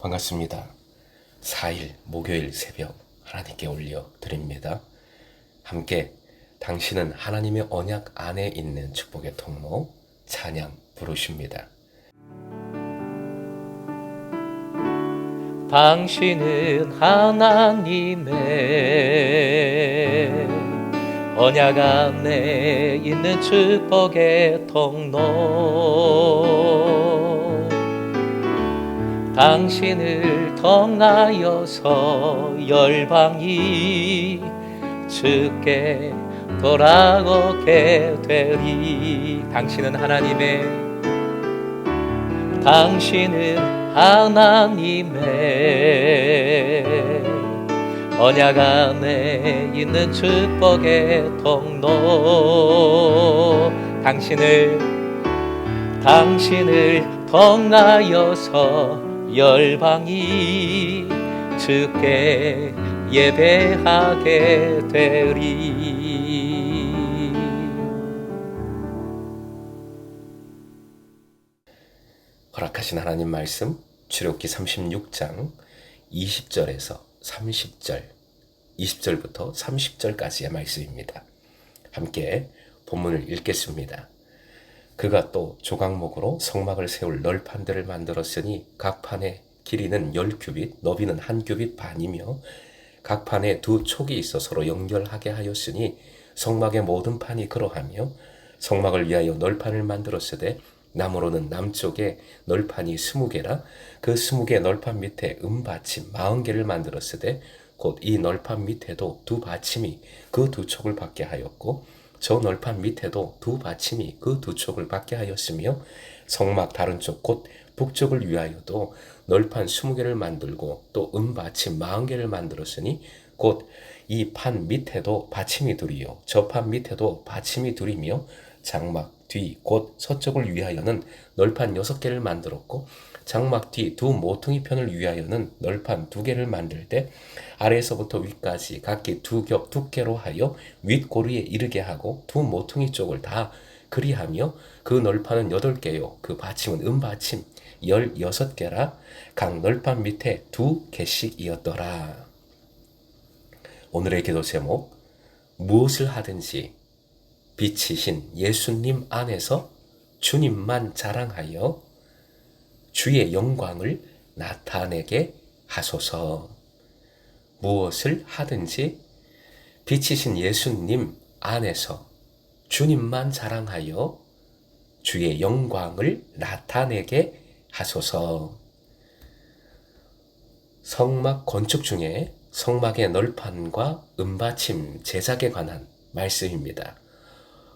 반갑습니다. 4일 목요일 새벽 하나님께 올려 드립니다. 함께 당신은 하나님의 언약 안에 있는 축복의 통로 찬양 부르십니다. 당신은 하나님의 언약 안에 있는 축복의 통로, 당신을 통하여서 열방이 주께 돌아오게 되리. 당신은 하나님의 언약 안에 있는 축복의 통로, 당신을 통하여서 열방이 주께 예배하게 되리. 허락하신 하나님 말씀 출애굽기 36장 20절에서 30절, 20절부터 30절까지의 말씀입니다. 함께 본문을 읽겠습니다. 그가 또 조각목으로 성막을 세울 널판들을 만들었으니 각 판의 길이는 10규빗, 너비는 1규빗 반이며 각 판에 2촉이 있어 서로 연결하게 하였으니 성막의 모든 판이 그러하며, 성막을 위하여 널판을 만들었으되 나무로는 남쪽에 널판이 20개라. 그 20개 널판 밑에 은받침 40개를 만들었으되 곧 이 널판 밑에도 2받침이 그 2촉을 받게 하였고, 저 널판 밑에도 2받침이 그 2촉을 받게 하였으며, 성막 다른 쪽 곧 북쪽을 위하여도 널판 20개를 만들고 또 은받침 40개를 만들었으니 곧 이 판 밑에도 받침이 둘이요 저 판 밑에도 받침이 둘이며, 장막 뒤 곧 서쪽을 위하여는 널판 6개를 만들었고, 장막 뒤 2 모퉁이 편을 위하여는 널판 2개를 만들 때 아래에서부터 위까지 각기 2겹 두께로 하여 윗고리에 이르게 하고 2 모퉁이 쪽을 다 그리하며, 그 널판은 8개요 그 받침은 은받침 16개라. 각 널판 밑에 2개씩이었더라. 오늘의 기도 제목, 무엇을 하든지 빛이신 예수님 안에서 주님만 자랑하여 주의 영광을 나타내게 하소서. 무엇을 하든지 빛이신 예수님 안에서 주님만 자랑하여 주의 영광을 나타내게 하소서. 성막 건축 중에 성막의 널판과 은받침 제작에 관한 말씀입니다.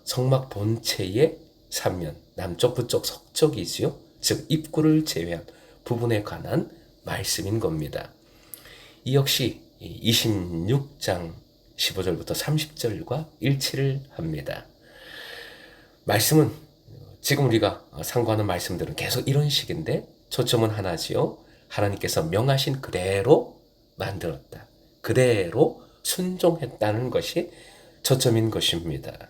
성막 본체의 3면, 남쪽, 북쪽, 서쪽이지요. 즉 입구를 제외한 부분에 관한 말씀인 겁니다. 이 역시 26장 15절부터 30절과 일치를 합니다. 말씀은 지금 우리가 상고하는 말씀들은 계속 이런 식인데 초점은 하나지요. 하나님께서 명하신 그대로 만들었다, 그대로 순종했다는 것이 초점인 것입니다.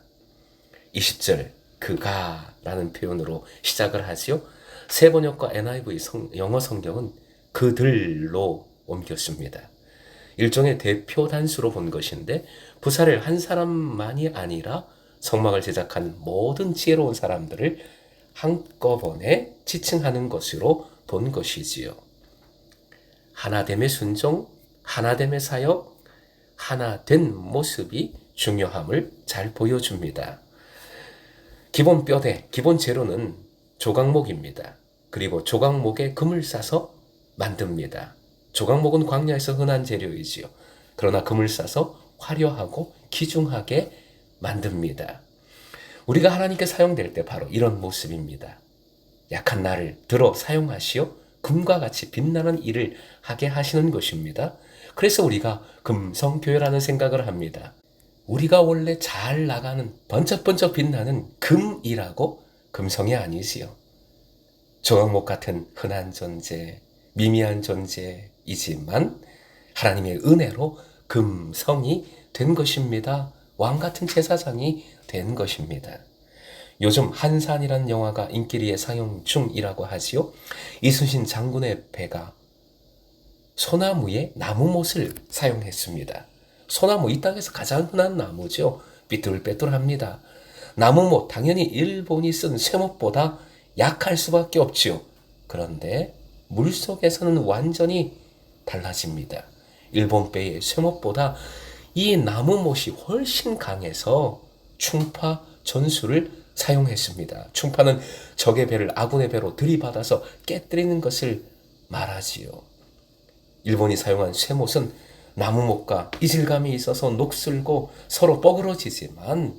20절 그가 라는 표현으로 시작을 하지요. 세번역과 NIV 영어 성경은 그들로 옮겼습니다. 일종의 대표 단수로 본 것인데, 부사를 한 사람만이 아니라 성막을 제작한 모든 지혜로운 사람들을 한꺼번에 지칭하는 것으로 본 것이지요. 하나됨의 순종, 하나됨의 사역, 하나된 모습이 중요함을 잘 보여줍니다. 기본 뼈대, 기본 재료는 조각목입니다. 그리고 조각목에 금을 싸서 만듭니다. 조각목은 광야에서 흔한 재료이지요. 그러나 금을 싸서 화려하고 귀중하게 만듭니다. 우리가 하나님께 사용될 때 바로 이런 모습입니다. 약한 나를 들어 사용하시어 금과 같이 빛나는 일을 하게 하시는 것입니다. 그래서 우리가 금성교회라는 생각을 합니다. 우리가 원래 잘 나가는 번쩍번쩍 빛나는 금이라고 금성이 아니지요. 조각목 같은 흔한 존재, 미미한 존재이지만 하나님의 은혜로 금성이 된 것입니다. 왕 같은 제사장이 된 것입니다. 요즘 한산이라는 영화가 인기리에 상영 중이라고 하지요. 이순신 장군의 배가 소나무의 나무못을 사용했습니다. 소나무 이 땅에서 가장 흔한 나무죠. 삐뚤빼뚤합니다. 나무못 당연히 일본이 쓴 쇠못보다 약할 수밖에 없지요. 그런데 물속에서는 완전히 달라집니다. 일본배의 쇠못보다 이 나무못이 훨씬 강해서 충파 전술을 사용했습니다. 충파는 적의 배를 아군의 배로 들이받아서 깨뜨리는 것을 말하지요. 일본이 사용한 쇠못은 나무못과 이질감이 있어서 녹슬고 서로 뻐그러지지만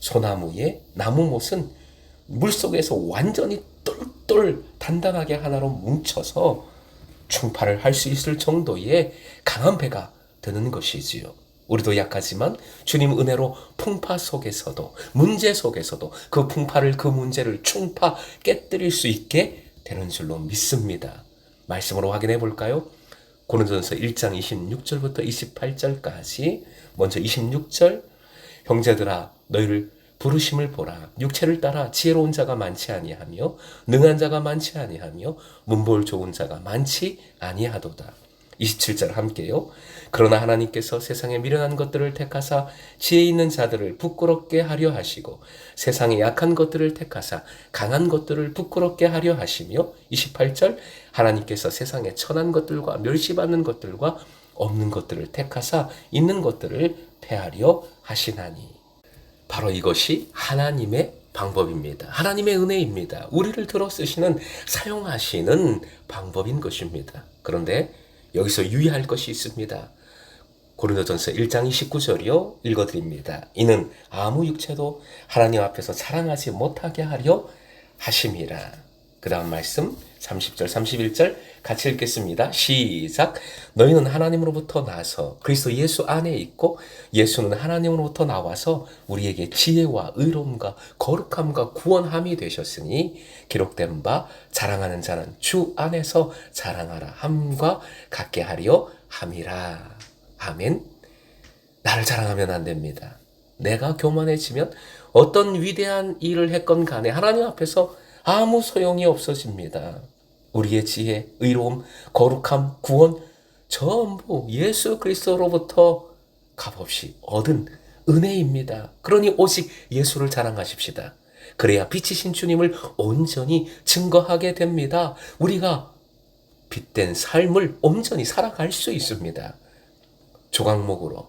소나무의 나무못은 물속에서 완전히 똘똘 단단하게 하나로 뭉쳐서 충파를 할 수 있을 정도의 강한 배가 되는 것이지요. 우리도 약하지만 주님 은혜로 풍파 속에서도 문제 속에서도 그 풍파를 그 문제를 충파 깨뜨릴 수 있게 되는 줄로 믿습니다. 말씀으로 확인해 볼까요? 고린도전서 1장 26절부터 28절까지 먼저 26절 형제들아 너희를 부르심을 보라. 육체를 따라 지혜로운 자가 많지 아니하며 능한 자가 많지 아니하며 문볼 좋은 자가 많지 아니하도다. 27절 함께요. 그러나 하나님께서 세상에 미련한 것들을 택하사 지혜 있는 자들을 부끄럽게 하려 하시고 세상에 약한 것들을 택하사 강한 것들을 부끄럽게 하려 하시며 28절 하나님께서 세상에 천한 것들과 멸시받는 것들과 없는 것들을 택하사 있는 것들을 패하려 하시나니. 바로 이것이 하나님의 방법입니다. 하나님의 은혜입니다. 우리를 들어 쓰시는 사용하시는 방법인 것입니다. 그런데 여기서 유의할 것이 있습니다. 고린도전서 1장 29절이요. 읽어드립니다. 이는 아무 육체도 하나님 앞에서 자랑하지 못하게 하려 하심이라. 그 다음 말씀 30절 31절 같이 읽겠습니다. 시작. 너희는 하나님으로부터 나서 그리스도 예수 안에 있고 예수는 하나님으로부터 나와서 우리에게 지혜와 의로움과 거룩함과 구원함이 되셨으니 기록된 바 자랑하는 자는 주 안에서 자랑하라 함과 같게 하려 함이라. 아멘. 나를 자랑하면 안 됩니다. 내가 교만해지면 어떤 위대한 일을 했건 간에 하나님 앞에서 아무 소용이 없어집니다. 우리의 지혜, 의로움, 거룩함, 구원 전부 예수 그리스도로부터 값없이 얻은 은혜입니다. 그러니 오직 예수를 자랑하십시다. 그래야 빛이신 주님을 온전히 증거하게 됩니다. 우리가 빛된 삶을 온전히 살아갈 수 있습니다. 조각목으로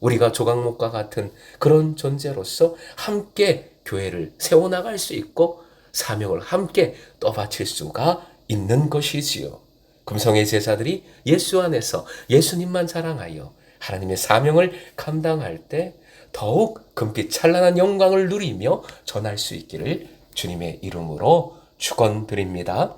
우리가 조각목과 같은 그런 존재로서 함께 교회를 세워나갈 수 있고 사명을 함께 떠받칠 수가 있는 것이지요. 금성의 제자들이 예수 안에서 예수님만 자랑하여 하나님의 사명을 감당할 때 더욱 금빛 찬란한 영광을 누리며 전할 수 있기를 주님의 이름으로 축원드립니다.